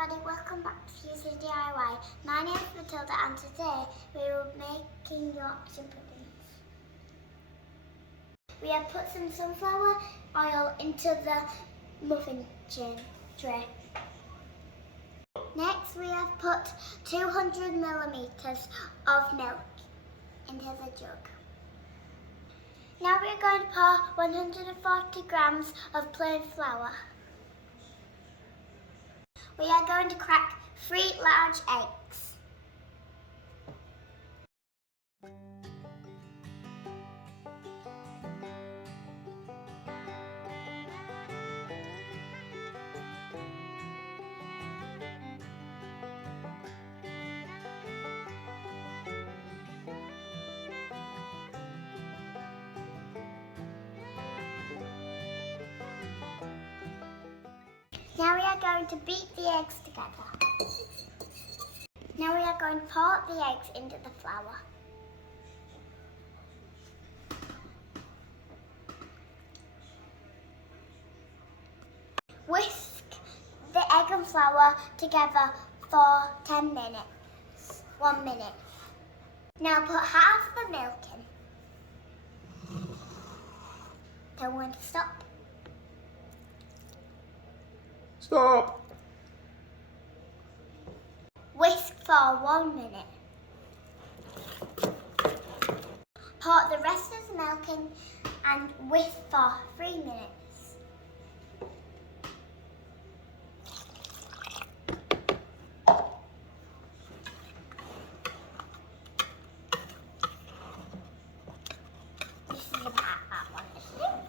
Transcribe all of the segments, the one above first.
everybody, welcome back to Huson DIY. My name is Matilda and today we will be making Yorkshire puddings. We have put some sunflower oil into the muffin tray. Next we have put 200 millilitres of milk into the jug. Now we are going to pour 140 grams of plain flour. We are going to crack 3 large eggs. Now we are going to beat the eggs together. Now we are going to pour the eggs into the flour. Whisk the egg and flour together for 10 minutes. 1 minute. Now put half the milk in. Tell when to stop. Stop! Whisk for 1 minute. Pour the rest of the milk in and whisk for 3 minutes. This is about that one, isn't it?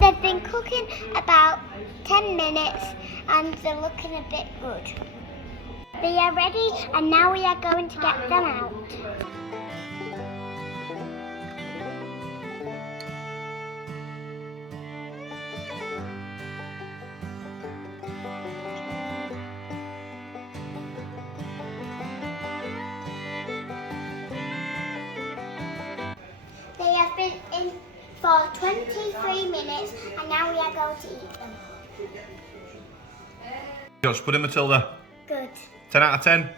They've been cooking about 10 minutes and they're looking a bit good. They are ready and now we are going to get them out. They have been in for 23 minutes and now we are going to eat them. Yorkshire pudding, Matilda. Good. 10 out of 10.